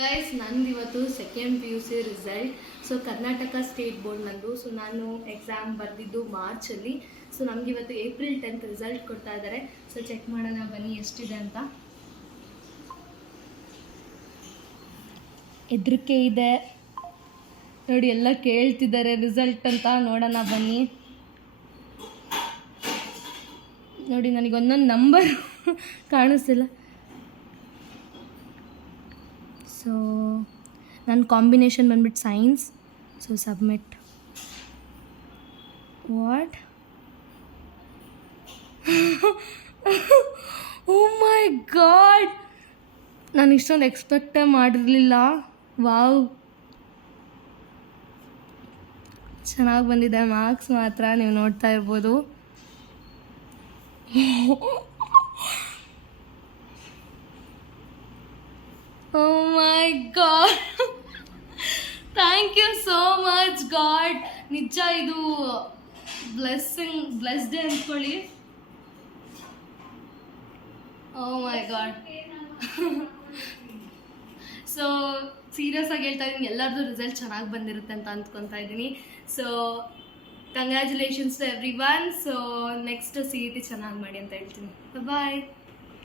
Guys, ನಂದು ಇವತ್ತು second PUC result. So Karnataka state board ನಂದು. ಸೊ ನಾನು ಎಕ್ಸಾಮ್ ಬರೆದಿದ್ದು ಮಾರ್ಚಲ್ಲಿ. ಸೊ ನಮ್ಗೆ ಇವತ್ತು April 10th ರಿಸಲ್ಟ್ ಕೊಡ್ತಾ ಇದ್ದಾರೆ. ಸೊ ಚೆಕ್ ಮಾಡೋಣ ಬನ್ನಿ ಎಷ್ಟಿದೆ ಅಂತ. ಹೆದರಿಕೆ ಇದೆ ನೋಡಿ, ಎಲ್ಲ ಕೇಳ್ತಿದ್ದಾರೆ ರಿಸಲ್ಟ್ ಅಂತ. ನೋಡೋಣ ಬನ್ನಿ. ನೋಡಿ, ನನಗೆ ಒಂದೊಂದು ನಂಬರ್ ಕಾಣಿಸ್ತಿಲ್ಲ. ಸೊ ನನ್ನ ಕಾಂಬಿನೇಷನ್ ಬಂದ್ಬಿಟ್ಟು science. So submit. What? Oh my god, ನಾನು ಇಷ್ಟೊಂದು ಎಕ್ಸ್ಪೆಕ್ಟೇ ಮಾಡಿರಲಿಲ್ಲ. ವಾವ್, ಚೆನ್ನಾಗಿ ಬಂದಿದೆ ಮಾರ್ಕ್ಸ್ ಮಾತ್ರ, ನೀವು ನೋಡ್ತಾ ಇರ್ಬೋದು. Oh my God, thank you so much God. ನಿಜ ಇದು ಬ್ಲೆಸ್ಡ್ ಅಂದ್ಕೊಳ್ಳಿ. Oh my God. So serious ಆಗಿ ಹೇಳ್ತಾ ಇದ್ದೀನಿ, ಎಲ್ಲರದ್ದು ರಿಸಲ್ಟ್ ಚೆನ್ನಾಗಿ ಬಂದಿರುತ್ತೆ ಅಂತ ಅಂದ್ಕೊತಾ ಇದ್ದೀನಿ. So congratulations to everyone. So next CET ಚೆನ್ನಾಗಿ ಮಾಡಿ ಅಂತ ಹೇಳ್ತೀನಿ. ಬಾಯ್.